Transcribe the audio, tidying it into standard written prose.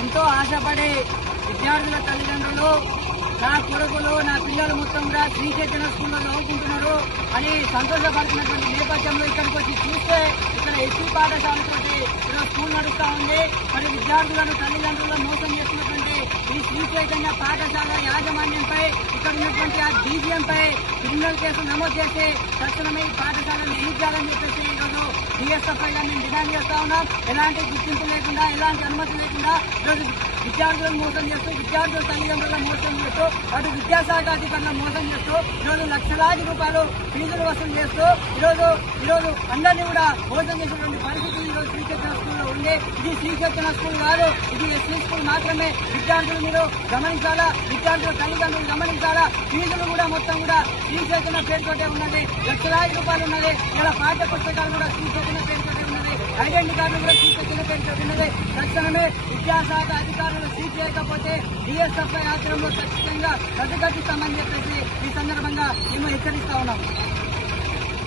ఎంతో ఆశపడే విద్యార్థుల తల్లిదండ్రులు నా కొడుకులు నా పిల్లలు మొత్తం కూడా శ్రీ చైతన్య స్కూల్లో చదువుకుంటున్నారు అని సంతోషపడుతున్నటువంటి నేపథ్యంలో ఇక్కడికి వచ్చి చూస్తే ఇక్కడ ఎస్సీ పాఠశాలతోటి ఇలా స్కూల్ నడుస్తూ ఉంది. మరి విద్యార్థులను తల్లిదండ్రులను మోసం చేస్తున్నటువంటి ఈ శ్రీ చైతన్య పాఠశాల యాజమాన్యంపై ఇక్కడ ఉన్నటువంటి ఆ డీజీఎంపై క్రిమినల్ కేసు నమోదు చేసి తక్షణమే ఈ పాఠశాలను నిలిపాలని చెప్పేసి ఈరోజు డిఎస్ఎఫ్ఐ గా మేము డిమాండ్ చేస్తా ఉన్నాం. ఎలాంటి గుర్తింపు లేకుండా ఎలాంటి అనుమతి లేకుండా ఈరోజు విద్యార్థులను మోసం చేస్తూ విద్యార్థుల తల్లిదండ్రులను మోసం చేస్తూ అటు విద్యాశాఖ అధికారులను మోసం చేస్తూ ఈరోజు లక్షలాది రూపాయలు ఫీజులు వసూలు చేస్తూ ఈరోజు అందరినీ కూడా మోసం చేసేటువంటి పరిస్థితి ఈరోజు శ్రీ చైతన్య స్కూల్లో ఉంది. ఇది శ్రీ చైతన్య స్కూల్ కాదు, ఇది ఎస్సీ స్కూల్ మాత్రమే. విద్యార్థులు మీరు గమనించాలా, విద్యార్థుల తల్లిదండ్రులు గమనించాలా. ఫీజులు కూడా మొత్తం కూడా శ్రీ చైతన్య పేరుతోటే ఉన్నది, లక్షలాది రూపాయలు ఉన్నది. ఇలా పాఠ్య పుస్తకాలు కూడా శ్రీ చైతన్య పేరుతోటే ఉన్నది, ఐడెంటిటీ కార్డులు కూడా శ్రీ చైతన్య పేరుతోటి ఉన్నది. తక్షణమే విద్యాశాఖ అధికారులు సీజ్ చేయకపోతే డిఎస్ఎఫ్ఐ ఆధ్వర్యంలో ఖచ్చితంగా ప్రతిఘటిస్తామని చెప్పేసి ఈ సందర్భంగా మేము హెచ్చరిస్తా ఉన్నాం.